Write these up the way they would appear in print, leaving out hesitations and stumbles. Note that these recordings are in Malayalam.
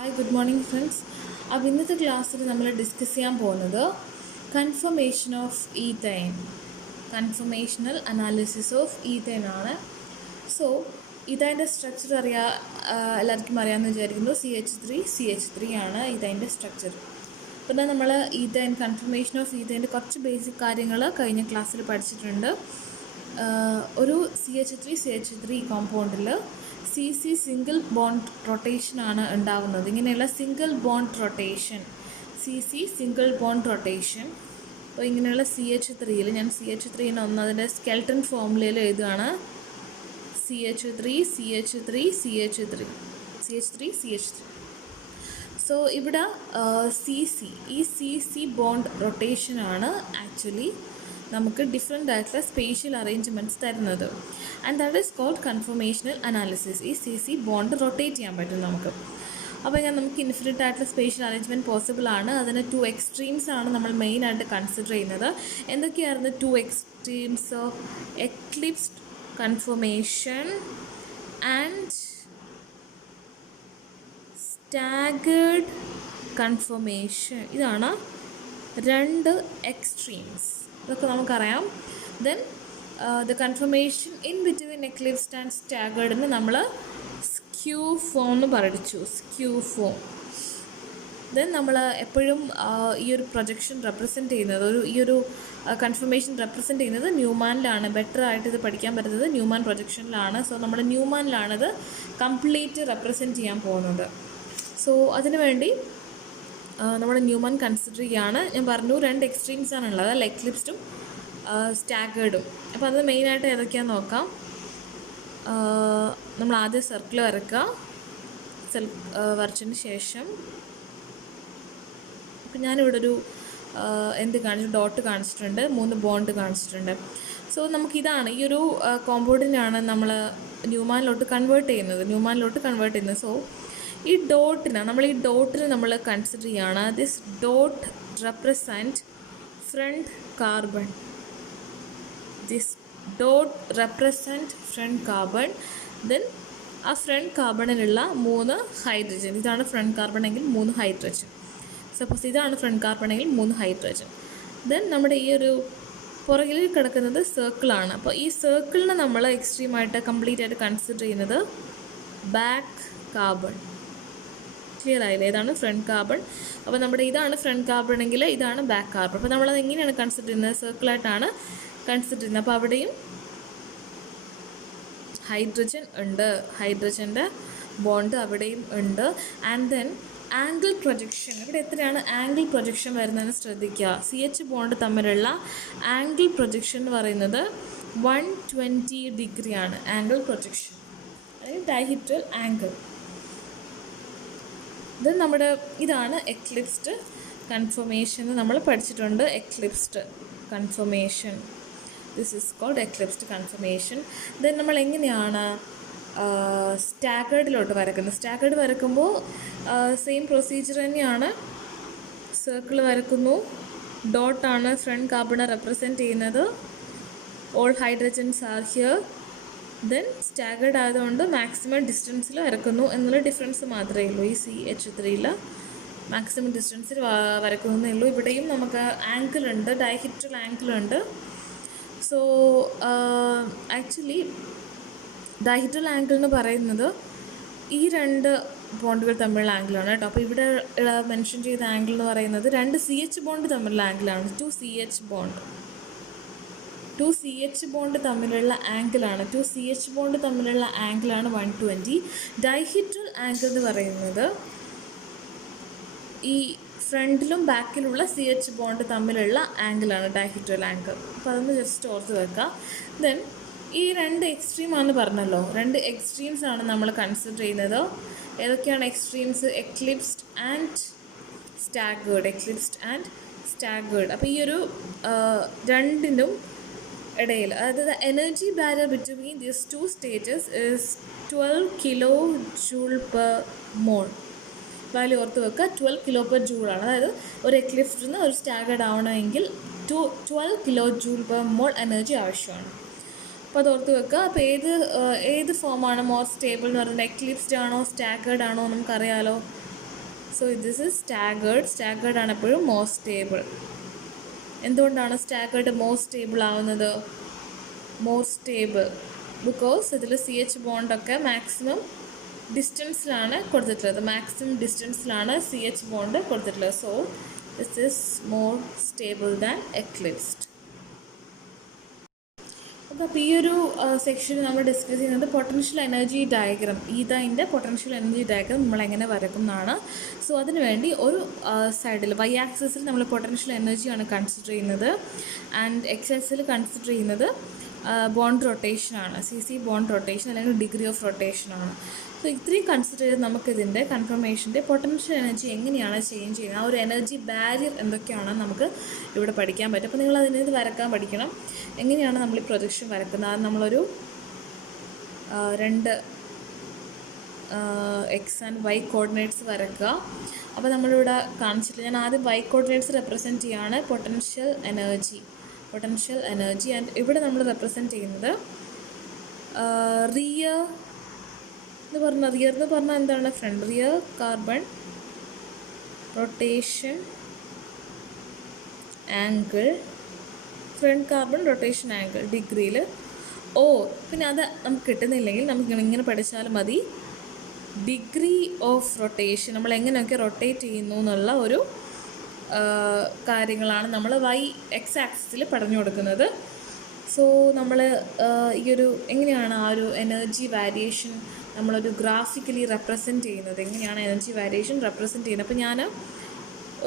Hi good morning friends. അപ്പോൾ ഇന്നത്തെ ക്ലാസ്സിൽ നമ്മൾ ഡിസ്കസ് ചെയ്യാൻ പോകുന്നത് confirmation of ethane, conformational analysis of ethane ആണ്. സോ ഈത്തൈൻ്റെ സ്ട്രക്ചർ എല്ലാവർക്കും അറിയാമെന്ന് വിചാരിക്കുന്നു. CH3 ആണ് ഈത്തൈൻ്റെ സ്ട്രക്ചർ. പിന്നെ നമ്മൾ ഈത്തൈൻ കൺഫർമേഷൻ ഓഫ് ഈത്തൈൻ്റെ കുറച്ച് ബേസിക് കാര്യങ്ങൾ കഴിഞ്ഞ ക്ലാസ്സിൽ പഠിച്ചിട്ടുണ്ട്. ഒരു CH3 കോമ്പൗണ്ടിൽ CC സിംഗിൾ ബോണ്ട് റൊട്ടേഷൻ ആണ് ഉണ്ടാവുന്നത്. ഇങ്ങനെയുള്ള single bond rotation, CC single bond rotation. അപ്പോൾ ഇങ്ങനെയുള്ള CH3യിൽ ഞാൻ CH3 അതിൻ്റെ സ്കെൽട്ടൺ ഫോർമുലയിൽ എഴുതുകയാണ്. CH3. സോ ഇവിടെ CC ബോണ്ട് റൊട്ടേഷനാണ് ആക്ച്വലി നമുക്ക് ഡിഫറെൻ്റ് ആയിട്ടുള്ള സ്പേഷ്യൽ അറേഞ്ച്മെൻറ്റ്സ് തരുന്നത്. And that is called conformational analysis. ഈ CC ബോണ്ട് റൊട്ടേറ്റ് ചെയ്യാൻ പറ്റും നമുക്ക്. അപ്പോൾ നമുക്ക് ഇൻഫിനിറ്റ് ആയിട്ടുള്ള സ്പേഷ്യൽ അറേഞ്ച്മെൻറ്റ് പോസിബിൾ ആണ്. അതിന് 2 എക്സ്ട്രീംസ് ആണ് നമ്മൾ മെയിനായിട്ട് കൺസിഡർ ചെയ്യുന്നത്. എന്തൊക്കെയായിരുന്നു 2 extremes? Eclipsed conformation and staggered conformation. ഇതാണ് 2 എക്സ്ട്രീംസ്. ഇതൊക്കെ നമുക്കറിയാം. Then the conformation in between eclipsed and സ്റ്റാഗേർഡിന് നമ്മൾ സ്ക്യൂ ഫോം എന്ന് പഠിച്ചു. Skew form. ദെൻ നമ്മൾ എപ്പോഴും ഈ ഒരു പ്രൊജക്ഷൻ റെപ്രസെൻറ്റ് ചെയ്യുന്നത്, ഈ ഒരു കൺഫർമേഷൻ റെപ്രസെൻറ്റ് ചെയ്യുന്നത് ന്യൂമാനിലാണ്. ബെറ്റർ ആയിട്ട് ഇത് പഠിക്കാൻ പറ്റുന്നത് ന്യൂമാൻ പ്രൊജക്ഷനിലാണ്. സോ നമ്മൾ ന്യൂമാനിലാണിത് കംപ്ലീറ്റ് റെപ്രസെൻറ്റ് ചെയ്യാൻ പോകുന്നത്. സോ അതിനുവേണ്ടി നമ്മൾ ന്യൂമാൻ കൺസിഡർ ചെയ്യുകയാണ്. ഞാൻ പറഞ്ഞു 2 എക്സ്ട്രീംസ് ആണുള്ളത്, അല്ല എക്ലിപ്സ്ഡും സ്റ്റാഗേർഡും. അപ്പോൾ അത് മെയിനായിട്ട് ഏതൊക്കെയാണെന്ന് നോക്കാം. നമ്മൾ ആദ്യം സർക്കിൾ വരയ്ക്കുക. വരച്ചതിന് ശേഷം ഇപ്പം ഞാനിവിടെ ഒരു ഡോട്ട് കാണിച്ചിട്ടുണ്ട്, 3 ബോണ്ട് കാണിച്ചിട്ടുണ്ട്. സോ നമുക്കിതാണ് ഈ ഒരു കോമ്പൗണ്ടിനാണ് നമ്മൾ ന്യൂമാനിലോട്ട് കൺവേർട്ട് ചെയ്യുന്നത്. സോ ഈ ഡോട്ടിന് നമ്മൾ കൺസിഡർ ചെയ്യുകയാണ്. This dot represent front carbon. Then ആ ഫ്രണ്ട് കാർബണിലുള്ള 3 ഹൈഡ്രജൻ. ഇതാണ് ഫ്രണ്ട് കാർബൺ എങ്കിൽ 3 ഹൈഡ്രജൻ. സപ്പോസ് ഇതാണ് ഫ്രണ്ട് കാർബൺ എങ്കിൽ 3 ഹൈഡ്രജൻ. ദെൻ നമ്മുടെ ഈ ഒരു പുറകിൽ കിടക്കുന്നത് സർക്കിളാണ്. അപ്പോൾ ഈ സർക്കിളിനെ നമ്മൾ എക്സ്ട്രീമായിട്ട് കംപ്ലീറ്റ് ആയിട്ട് കൺസിഡർ ചെയ്യുന്നത് ബാക്ക് കാർബൺ. ക്ലിയർ ആയില്ലേ? ഇതാണ് ഫ്രണ്ട് കാർബൺ. അപ്പോൾ നമ്മുടെ ഇതാണ് ഫ്രണ്ട് കാർബൺ എങ്കിൽ ഇതാണ് ബാക്ക് കാർബൺ. അപ്പോൾ നമ്മളത് എങ്ങനെയാണ് കൺസിഡർ ചെയ്യുന്നത്? സർക്കിളായിട്ടാണ് കൺസിഡർ ചെയ്യുന്നത്. അപ്പോൾ അവിടെയും ഹൈഡ്രജൻ ഉണ്ട്, ഹൈഡ്രജൻ്റെ ബോണ്ട് അവിടെയും ഉണ്ട്. And then angle projection. ഇവിടെ എത്രയാണ് ആംഗിൾ പ്രൊജക്ഷൻ വരുന്നതെന്ന് ശ്രദ്ധിക്കുക. CH ബോണ്ട് തമ്മിലുള്ള ആംഗിൾ പ്രൊജക്ഷൻ എന്ന് പറയുന്നത് 120 ഡിഗ്രിയാണ് ആംഗിൾ പ്രൊജക്ഷൻ, അല്ലെങ്കിൽ ഡൈഹിഡ്രൽ ആംഗിൾ. ഇത് ഇതാണ് എക്ലിപ്സ്ഡ് കൺഫർമേഷൻ നമ്മൾ പഠിച്ചിട്ടുണ്ട്. Eclipsed conformation, this is called eclipsed conformation. Then നമ്മൾ എങ്ങനെയാണ് സ്റ്റാഗേർഡിലോട്ട് വരക്കുന്നത്? സ്റ്റാഗേർഡ് വരക്കുമ്പോൾ സെയിം പ്രൊസീജിയർ തന്നെയാണ്. സർക്കിൾ വരക്കുന്നു, ഡോട്ടാണ് ഫ്രണ്ട് കാർബണെ റെപ്രസെൻറ്റ് ചെയ്യുന്നത്. All hydrogens are here. Then staggered ആയതുകൊണ്ട് മാക്സിമം ഡിസ്റ്റൻസിൽ വരക്കുന്നു എന്നുള്ള ഡിഫറൻസ് മാത്രമേ ഉള്ളൂ. ഈ CH3യിൽ മാക്സിമം ഡിസ്റ്റൻസിൽ വരക്കുന്നതേ ഉള്ളൂ. ഇവിടെയും നമുക്ക് ആംഗിൾ ഉണ്ട്, ഡൈഹിഡ്രൽ ആംഗിൾ ഉണ്ട്. സോ ആക്ച്വലി ഡൈഹിഡ്രൽ ആംഗിൾ എന്ന് പറയുന്നത് ഈ 2 ബോണ്ടുകൾ തമ്മിലുള്ള ആംഗിളാണ് കേട്ടോ. അപ്പോൾ ഇവിടെ മെൻഷൻ ചെയ്ത ആംഗിൾ എന്ന് പറയുന്നത് 2 CH ബോണ്ട് തമ്മിലുള്ള ആംഗിളാണ്. 2 CH ബോണ്ട് തമ്മിലുള്ള ആംഗിളാണ്. 2 CH ബോണ്ട് തമ്മിലുള്ള ആംഗിളാണ് 120. ഡൈഹിഡ്രൽ ആംഗിൾ എന്ന് പറയുന്നത് ഈ ഫ്രണ്ടിലും ബാക്കിലുള്ള CH ബോണ്ട് തമ്മിലുള്ള ആംഗിളാണ് ഡൈഹിഡ്രൽ ആംഗിൾ. അപ്പോൾ അതൊന്ന് ജസ്റ്റ് ഓർത്ത് വെക്കുക. ദെൻ ഈ 2 എക്സ്ട്രീമാണെന്ന് പറഞ്ഞല്ലോ, 2 എക്സ്ട്രീംസ് ആണ് നമ്മൾ കൺസിഡർ ചെയ്യുന്നത്. ഏതൊക്കെയാണ് എക്സ്ട്രീംസ്? Eclipsed and staggered. അപ്പോൾ ഈ ഒരു രണ്ടിനും ഇടയിൽ, അതായത് energy barrier between these 2 stages is 12 kJ/mol. Value ഓർത്ത് വെക്കുക, 12 kJ ആണ്. അതായത് ഒരു എക്ലിപ്സ്ഡിൽ നിന്ന് ഒരു സ്റ്റാഗേർഡ് ആവണമെങ്കിൽ 12 kJ/mol എനർജി ആവശ്യമാണ്. അപ്പോൾ അത് ഓർത്ത് വെക്കുക. അപ്പോൾ ഏത് ഫോമാണ് മോർ സ്റ്റേബിൾ എന്ന് പറയുന്നത്? എക്ലിപ്സ്ഡ് ആണോ സ്റ്റാഗേർഡ് ആണോ നമുക്കറിയാലോ. So this is staggered. Staggered ആണ് എപ്പോഴും മോർ സ്റ്റേബിൾ. എന്തുകൊണ്ടാണ് സ്റ്റാഗേർഡ് മോർ സ്റ്റേബിൾ ആവുന്നത്? മോർ സ്റ്റേബിൾ ബിക്കോസ് ഇതിൽ CH ബോണ്ടൊക്കെ മാക്സിമം ഡിസ്റ്റൻസിലാണ് കൊടുത്തിട്ടുള്ളത്. മാക്സിമം ഡിസ്റ്റൻസിലാണ് CH ബോണ്ട് കൊടുത്തിട്ടുള്ളത്. So this is more stable than eclipsed. അപ്പോൾ ഈ ഒരു സെക്ഷനിൽ നമ്മൾ ഡിസ്കസ് ചെയ്യുന്നത് പൊട്ടൻഷ്യൽ എനർജി ഡയഗ്രാം. ഇതിൻ്റെ പൊട്ടൻഷ്യൽ എനർജി ഡയഗ്രാം നമ്മൾ എങ്ങനെ വരക്കും എന്നാണ്. സോ അതിനുവേണ്ടി ഒരു സൈഡിൽ വൈ ആക്സിസിൽ നമ്മൾ പൊട്ടൻഷ്യൽ എനർജിയാണ് കൺസിഡർ ചെയ്യുന്നത്, ആൻഡ് എക്സ് ആക്സിൽ കൺസിഡർ ചെയ്യുന്നത് ബോണ്ട് റൊട്ടേഷനാണ്. CC ബോണ്ട് റൊട്ടേഷൻ അല്ലെങ്കിൽ ഡിഗ്രി ഓഫ് റൊട്ടേഷനാണ്. സോ ഇത്രയും കൺസിഡർ ചെയ്ത് നമുക്കിതിൻ്റെ കൺഫർമേഷൻ്റെ പൊട്ടൻഷ്യൽ എനർജി എങ്ങനെയാണ് ചേഞ്ച് ചെയ്യുന്നത്, ആ ഒരു എനർജി ബാരിയർ എന്തൊക്കെയാണ് നമുക്ക് ഇവിടെ പഠിക്കാൻ പറ്റും. അപ്പോൾ നിങ്ങൾ അതിന് ഇത് വരക്കാൻ പഠിക്കണം. എങ്ങനെയാണ് നമ്മൾ ഈ പ്രൊജക്ഷൻ വരക്കുന്നത്? അത് നമ്മളൊരു രണ്ട് എക്സ് ആൻഡ് വൈ കോർഡിനേറ്റ്സ് വരക്കുക. അപ്പോൾ നമ്മളിവിടെ കാണിച്ചിട്ടില്ല. ഞാൻ ആദ്യം വൈ കോർഡിനേറ്റ്സ് റെപ്രസെൻറ്റ് ചെയ്യുകയാണ് പൊട്ടൻഷ്യൽ എനർജി. ആൻഡ് ഇവിടെ നമ്മൾ റെപ്രസെൻറ്റ് ചെയ്യുന്നത് റിയർ എന്ന് പറഞ്ഞാൽ എന്താണ്? Front. Rear carbon rotation angle, front carbon rotation angle ഡിഗ്രിയിൽ. പിന്നെ അത് നമുക്ക് കിട്ടുന്നില്ലെങ്കിൽ നമുക്ക് ഇങ്ങനെ പഠിച്ചാലും മതി. ഡിഗ്രി ഓഫ് റൊട്ടേഷൻ, നമ്മൾ എങ്ങനെയൊക്കെ റൊട്ടേറ്റ് ചെയ്യുന്നു എന്നുള്ള ഒരു കാര്യങ്ങളാണ് നമ്മൾ എക്സ് ആക്സിസിൽ പറഞ്ഞു കൊടുക്കുന്നത്. സോ നമ്മൾ ഈ ഒരു എങ്ങനെയാണ് ആ ഒരു എനർജി വാരിയേഷൻ നമ്മളൊരു ഗ്രാഫിക്കലി റെപ്രസെൻറ്റ് ചെയ്യുന്നത്, എങ്ങനെയാണ് എനർജി വാരിയേഷൻ റെപ്രസെൻറ്റ് ചെയ്യുന്നത്. അപ്പോൾ ഞാൻ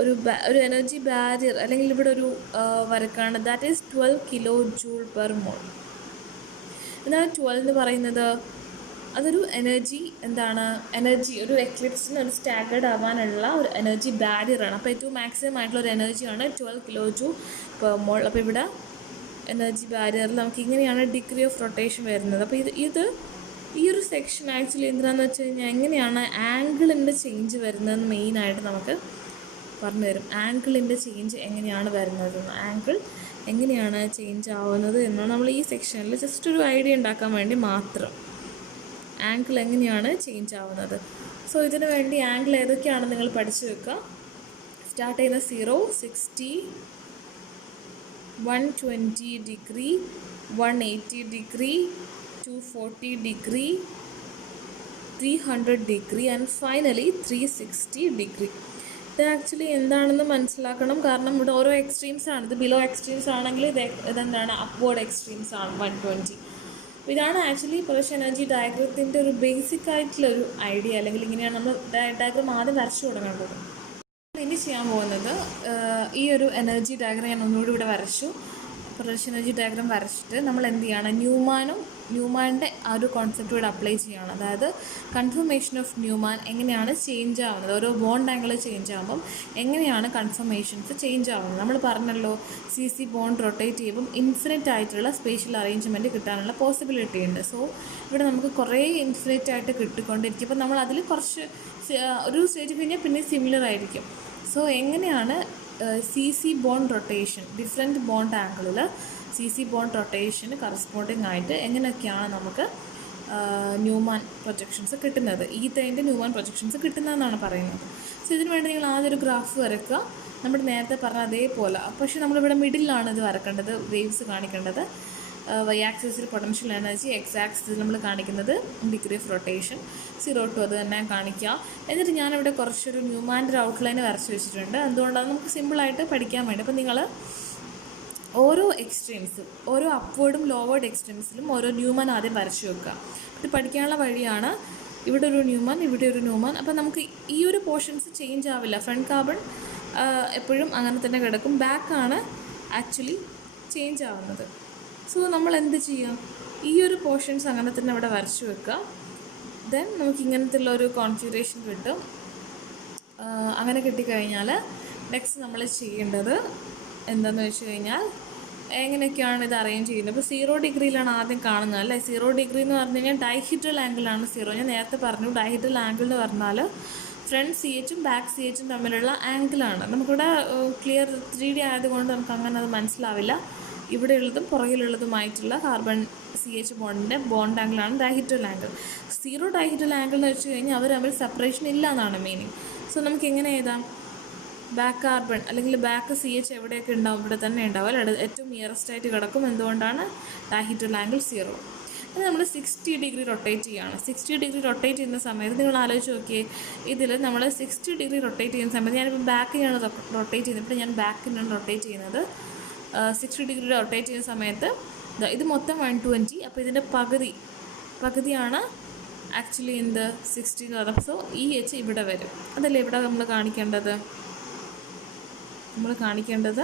ഒരു എനർജി ബാരിയർ അല്ലെങ്കിൽ ഇവിടെ ഒരു വരക്കാണ്. That is 12 kJ/mol. എന്താണ് 12 എന്ന് പറയുന്നത്? അതൊരു എനർജി ഒരു എക്ലിപ്സിന് ഒരു സ്റ്റാഗേർഡ് ആവാനുള്ള ഒരു എനർജി ബാരിയറാണ്. അപ്പോൾ ഏറ്റവും മാക്സിമം ആയിട്ടുള്ള ഒരു എനർജിയാണ് 12 kJ/mol. അപ്പോൾ ഇവിടെ എനർജി ബാരിയറിൽ നമുക്ക് ഇങ്ങനെയാണ് ഡിഗ്രി ഓഫ് റൊട്ടേഷൻ വരുന്നത്. അപ്പോൾ ഈ ഒരു സെക്ഷൻ ആക്ച്വലി എന്തിനാണെന്ന് വെച്ച് കഴിഞ്ഞാൽ എങ്ങനെയാണ് ആംഗിളിൻ്റെ ചേഞ്ച് വരുന്നതെന്ന് മെയിനായിട്ട് നമുക്ക് പറഞ്ഞു തരും. ആംഗിളിൻ്റെ ചേഞ്ച് എങ്ങനെയാണ് വരുന്നതെന്ന്, ആംഗിൾ എങ്ങനെയാണ് ചേഞ്ച് ആവുന്നത് എന്നാണ് നമ്മൾ ഈ സെക്ഷനിൽ ജസ്റ്റ് ഒരു ഐഡിയ ഉണ്ടാക്കാൻ വേണ്ടി മാത്രം. ആംഗിൾ എങ്ങനെയാണ് ചേഞ്ച് ആവുന്നത്. സോ ഇതിനു വേണ്ടി ആംഗിൾ ഏതൊക്കെയാണ് നിങ്ങൾ പഠിച്ചു വെക്കുക. സ്റ്റാർട്ട് ചെയ്യുന്ന 0, 60, 120 degree, 180 degree, 240 degree, 300 degree and finally 360 degree. ഇത് ആക്ച്വലി എന്താണെന്ന് മനസ്സിലാക്കണം. കാരണം ഇവിടെ ഓരോ എക്സ്ട്രീംസ് ആണ്. ഇത് ബിലോ എക്സ്ട്രീംസ് ആണെങ്കിൽ ഇതെന്താണ് അപ്വേർഡ് എക്സ്ട്രീംസ് ആണ് 120. ഇതാണ് ആക്ച്വലി പൊട്ടൻഷ്യൽ എനർജി ഡയഗ്രത്തിൻ്റെ ഒരു ബേസിക് ആയിട്ടുള്ളൊരു ഐഡിയ, അല്ലെങ്കിൽ ഇങ്ങനെയാണ് നമ്മൾ ഡയഗ്രാം ആദ്യം വരച്ചു തുടങ്ങേണ്ടത്. ഇനി ചെയ്യാൻ പോകുന്നത് ഈ ഒരു എനർജി ഡയഗ്രാം ഞാൻ ഒന്നുകൂടി ഇവിടെ വരച്ചു. പൊട്ടൻഷ്യൽ എനർജി ഡയഗ്രാം വരച്ചിട്ട് നമ്മൾ എന്ത് ചെയ്യണം, ന്യൂമാൻ്റെ ആ ഒരു കോൺസെപ്റ്റ് ഇവിടെ അപ്ലൈ ചെയ്യുകയാണ്. അതായത് കൺഫർമേഷൻ ഓഫ് ന്യൂമാൻ എങ്ങനെയാണ് ചേഞ്ച് ആവുന്നത്, ഓരോ ബോണ്ട് ആംഗിൾ ചേഞ്ച് ആകുമ്പം എങ്ങനെയാണ് കൺഫർമേഷൻസ് ചേഞ്ച് ആവുന്നത്. നമ്മൾ പറഞ്ഞല്ലോ CC ബോണ്ട് റൊട്ടേറ്റ് ചെയ്യുമ്പം ഇൻഫിനിറ്റ് ആയിട്ടുള്ള സ്പേഷ്യൽ അറേഞ്ച്മെൻറ്റ് കിട്ടാനുള്ള പോസിബിലിറ്റി ഉണ്ട്. സോ ഇവിടെ നമുക്ക് കുറേ ഇൻഫിനിറ്റ് ആയിട്ട് കിട്ടിക്കൊണ്ടിരിക്കും. അപ്പോൾ നമ്മൾ അതിൽ കുറച്ച് ഒരു സ്റ്റേജ് കഴിഞ്ഞാൽ പിന്നെ സിമിലർ ആയിരിക്കും. സോ എങ്ങനെയാണ് CC bond rotation, different bond ആംഗിളിൽ CC ബോണ്ട് റൊട്ടേഷന് കറസ്പോണ്ടിങ് ആയിട്ട് എങ്ങനെയൊക്കെയാണ് നമുക്ക് ന്യൂമാൻ പ്രൊജക്ഷൻസ് കിട്ടുന്നത്, ഈത്തൈൻ്റെ ന്യൂമാൻ പ്രൊജക്ഷൻസ് കിട്ടുന്നതെന്നാണ് പറയുന്നത്. സോ ഇതിന് വേണ്ടി നിങ്ങൾ ആദ്യം ഒരു ഗ്രാഫ് വരയ്ക്കുക, നമ്മൾ നേരത്തെ പറഞ്ഞ അതേപോലെ. പക്ഷേ നമ്മളിവിടെ മിഡിലാണ് ഇത് വരക്കേണ്ടത്, വേവ്സ് കാണിക്കേണ്ടത്. വൈ ആക്സിസിൽ പൊട്ടൻഷ്യൽ എനർജി, എക്സ് ആക്സിസിൽ നമ്മൾ കാണിക്കുന്നത് ഡിഗ്രി ഓഫ് റൊട്ടേഷൻ, 0 to അത് തന്നെ കാണിക്കുക. എന്നിട്ട് ഞാനിവിടെ കുറച്ചൊരു ന്യൂമാൻ്റെ ഒരു ഔട്ട്ലൈൻ വരച്ച് വെച്ചിട്ടുണ്ട്. അതുകൊണ്ടാണ് നമുക്ക് സിമ്പിളായിട്ട് പഠിക്കാൻ വേണ്ടി. അപ്പോൾ നിങ്ങൾ ഓരോ എക്സ്ട്രീംസും, ഓരോ അപ്വേർഡും ലോവേർഡ് എക്സ്ട്രീംസിലും ഓരോ ന്യൂമാൻ ആദ്യം വരച്ച് വെക്കുക. ഇത് പഠിക്കാനുള്ള വഴിയാണ്. ഇവിടെ ഒരു ന്യൂമാൻ, ഇവിടെ ഒരു ന്യൂമാൻ. അപ്പോൾ നമുക്ക് ഈ ഒരു പോർഷൻസ് ചേഞ്ച് ആവില്ല. ഫ്രണ്ട് കാർബൺ എപ്പോഴും അങ്ങനെ തന്നെ കിടക്കും, ബാക്കാണ് ആക്ച്വലി ചേഞ്ച് ആവുന്നത്. സോ നമ്മൾ എന്ത് ചെയ്യാം, ഈ ഒരു പോർഷൻസ് അങ്ങനെ തന്നെ ഇവിടെ വരച്ച് വെക്കുക. ദെൻ നമുക്ക് ഇങ്ങനത്തെ ഒരു കോൺഫിഗറേഷൻ കിട്ടും. അങ്ങനെ കിട്ടിക്കഴിഞ്ഞാൽ നെക്സ്റ്റ് നമ്മൾ ചെയ്യേണ്ടത് എന്താണെന്ന് വെച്ച് കഴിഞ്ഞാൽ എങ്ങനെയൊക്കെയാണ് ഇത് അറേഞ്ച് ചെയ്യുന്നത്. ഇപ്പോൾ 0 ഡിഗ്രിയിലാണ് ആദ്യം കാണുന്നത് അല്ലേ. 0 ഡിഗ്രി എന്ന് പറഞ്ഞു കഴിഞ്ഞാൽ ഡൈഹിഡ്രൽ ആംഗിളാണ് 0. ഞാൻ നേരത്തെ പറഞ്ഞു ഡൈഹിഡ്രൽ ആംഗിൾ എന്ന് പറഞ്ഞാൽ ഫ്രണ്ട് CHഉം ബാക്ക് CHഉം തമ്മിലുള്ള ആംഗിളാണ്. നമുക്കിവിടെ ക്ലിയർ 3D ആയതുകൊണ്ട് നമുക്ക് അങ്ങനെ അത് മനസ്സിലാവില്ല. ഇവിടെയുള്ളതും പുറകിലുള്ളതുമായിട്ടുള്ള കാർബൺ CH ബോണ്ടിൻ്റെ ബോണ്ട് ആംഗിളാണ് ഡൈഹിഡ്രൽ ആംഗിൾ. 0 ഡൈഹിഡ്രൽ ആംഗിൾ എന്ന് വെച്ച് കഴിഞ്ഞാൽ അവർ തമ്മിൽ സെപ്പറേഷൻ ഇല്ല എന്നാണ് മീനിങ്. സോ നമുക്ക് എങ്ങനെ എഴുതാം? ബാക്ക് കാർബൺ അല്ലെങ്കിൽ ബാക്ക് CH എവിടെയൊക്കെ ഉണ്ടാവും? ഇവിടെ തന്നെ ഉണ്ടാവും അല്ലേ? ഏറ്റവും നിയറസ്റ്റ് ആയിട്ട് കിടക്കും. എന്തുകൊണ്ടാണ്? ഡൈഹീഡ്രൽ ആംഗിൾ 0. അത് നമ്മൾ 60 ഡിഗ്രി റൊട്ടേറ്റ് ചെയ്യുകയാണ്. 60 ഡിഗ്രി റൊട്ടേറ്റ് ചെയ്യുന്ന സമയത്ത് നിങ്ങൾ ആലോചിച്ച് നോക്കിയേ, ഇതിൽ നമ്മൾ 60 ഡിഗ്രി റൊട്ടേറ്റ് ചെയ്യുന്ന സമയത്ത് ഞാനിപ്പോൾ ബാക്കിനാണ് റൊട്ടേറ്റ് ചെയ്യുന്നത്. ഇപ്പോൾ ഞാൻ ബാക്കിനാണ് റൊട്ടേറ്റ് ചെയ്യുന്നത്. 60 ഡിഗ്രി റൊട്ടേറ്റ് ചെയ്യുന്ന സമയത്ത് ഇത് മൊത്തം 120. അപ്പോൾ ഇതിൻ്റെ പകുതിയാണ് ആക്ച്വലി എന്ത് 60 എന്ന് പറയുന്നത്. സോ ഈ H ഇവിടെ വരും. അതല്ലേ ഇവിടെ നമ്മൾ കാണിക്കേണ്ടത്?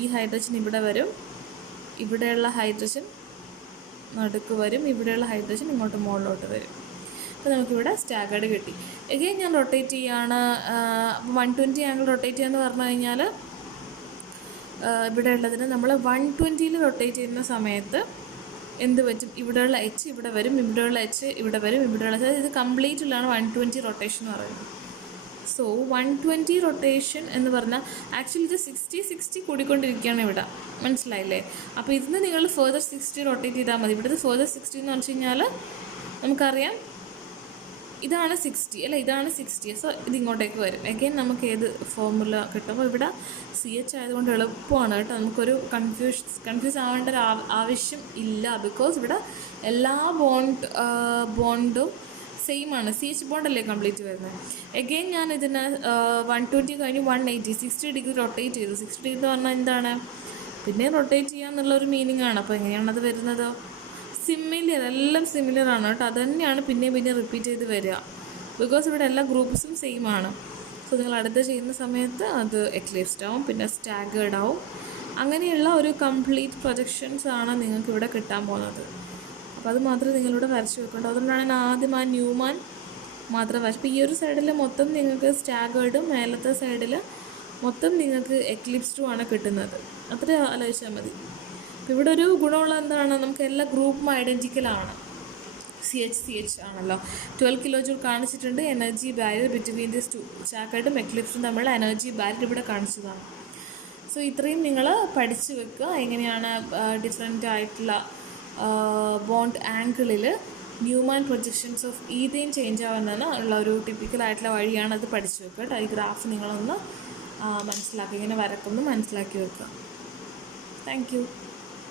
ഈ ഹൈഡ്രജൻ ഇവിടെ വരും, ഇവിടെയുള്ള ഹൈഡ്രജൻ നടുക്ക് വരും, ഇവിടെയുള്ള ഹൈഡ്രജൻ ഇങ്ങോട്ട് മുകളിലോട്ട് വരും. അപ്പോൾ നമുക്കിവിടെ സ്റ്റാഗേർഡ് കിട്ടി. എഗെയിൻ ഞാൻ റൊട്ടേറ്റ് ചെയ്യാണ്. 120 ആംഗിൾ റൊട്ടേറ്റ് ചെയ്യാന്ന് പറഞ്ഞു കഴിഞ്ഞാൽ ഇവിടെ ഉള്ളതിന് നമ്മൾ 120 റൊട്ടേറ്റ് ചെയ്യുന്ന സമയത്ത് എന്ത് പറ്റും? ഇവിടെയുള്ള H ഇവിടെ വരും, ഇവിടെയുള്ള H ഇവിടെ വരും, ഇവിടെയുള്ള ഇത് കംപ്ലീറ്റിലാണ് 120 റൊട്ടേഷൻ എന്ന് പറയുന്നത്. സോ 120 റൊട്ടേഷൻ എന്ന് പറഞ്ഞാൽ ആക്ച്വലി ഇത് 60 കൂടിക്കൊണ്ടിരിക്കുകയാണ് ഇവിടെ, മനസ്സിലായില്ലേ? അപ്പോൾ ഇതിന് നിങ്ങൾ ഫെർദർ 60 റൊട്ടേറ്റ് ചെയ്താൽ മതി. ഇവിടുത്തെ ഫെർദർ 60 എന്ന് വെച്ച് കഴിഞ്ഞാൽ നമുക്കറിയാം ഇതാണ് 60 അല്ലേ, ഇതാണ് 60. സോ ഇത് ഇങ്ങോട്ടേക്ക് വരും. എഗെയിൻ നമുക്ക് ഏത് ഫോർമുല കിട്ടും? അപ്പോൾ ഇവിടെ CH ആയതുകൊണ്ട് എളുപ്പമാണ് കേട്ടോ, നമുക്കൊരു കൺഫ്യൂസ് ആവേണ്ട ഒരു ആവശ്യം ഇല്ല. ബിക്കോസ് ഇവിടെ എല്ലാ ബോണ്ടും സെയിം ആണ്. CH ബോണ്ടല്ലേ കംപ്ലീറ്റ് വരുന്നത്. എഗെയിൻ ഞാൻ ഇതിന് 120 കഴിഞ്ഞ് 180 60 ഡിഗ്രി റൊട്ടേറ്റ് ചെയ്തു. 60 ഡിഗ്രി എന്ന് പറഞ്ഞാൽ എന്താണ്? പിന്നെ റൊട്ടേറ്റ് ചെയ്യാന്നുള്ളൊരു മീനിങ് ആണ്. അപ്പോൾ എങ്ങനെയാണത് വരുന്നത്? സിമിലർ, എല്ലാം സിമിലർ ആണ് കേട്ടോ. അത് തന്നെയാണ് പിന്നെ റിപ്പീറ്റ് ചെയ്ത് വരിക. ബിക്കോസ് ഇവിടെ എല്ലാ ഗ്രൂപ്പ്സും സെയിം ആണ്. സോ നിങ്ങൾ അടുത്ത് ചെയ്യുന്ന സമയത്ത് അത് എക്ലിപ്സ്ഡ് ആവും, പിന്നെ സ്റ്റാഗേർഡ് ആവും. അങ്ങനെയുള്ള ഒരു കംപ്ലീറ്റ് പ്രൊജക്ഷൻസ് ആണ് നിങ്ങൾക്ക് ഇവിടെ കിട്ടാൻ പോകുന്നത്. അപ്പോൾ അത് മാത്രമേ നിങ്ങളിവിടെ വരച്ച് വെക്കേണ്ടത്. അതുകൊണ്ടാണ് ഞാൻ ആദ്യം ആ ന്യൂമാൻ മാത്രം വരച്ചു. അപ്പോൾ ഈ ഒരു സൈഡിൽ മൊത്തം നിങ്ങൾക്ക് സ്റ്റാഗേർഡും മേലത്തെ സൈഡിൽ മൊത്തം നിങ്ങൾക്ക് എക്ലിപ്സ്ഡും ആണ് കിട്ടുന്നത്. അത്ര ആലോചിച്ചാൽ മതി. അപ്പോൾ ഇവിടെ ഒരു ഗുണമുള്ള എന്താണ്? നമുക്ക് എല്ലാ ഗ്രൂപ്പും ഐഡൻറ്റിക്കലാണ്. CH ആണല്ലോ. 12 kJ കാണിച്ചിട്ടുണ്ട്. Energy barrier between this two സ്റ്റാഗേർഡും എക്ലിപ്സും തമ്മിലുള്ള എനർജി ബാരിയർ ഇവിടെ കാണിച്ചതാണ്. സോ ഇത്രയും നിങ്ങൾ പഠിച്ചു വെക്കുക. എങ്ങനെയാണ് ഡിഫറെൻ്റ് ആയിട്ടുള്ള ബോണ്ട് ആംഗിളിൽ Newman projections of ethane change ആവുന്നതിന് ഉള്ള ഒരു ടിപ്പിക്കലായിട്ടുള്ള വഴിയാണ്. അത് പഠിച്ചു വെക്കുക കേട്ടോ. ഈ ഗ്രാഫ് നിങ്ങളൊന്ന് മനസ്സിലാക്കി, ഇങ്ങനെ വരക്കൊന്ന് മനസ്സിലാക്കി വെക്കുക. Thank you.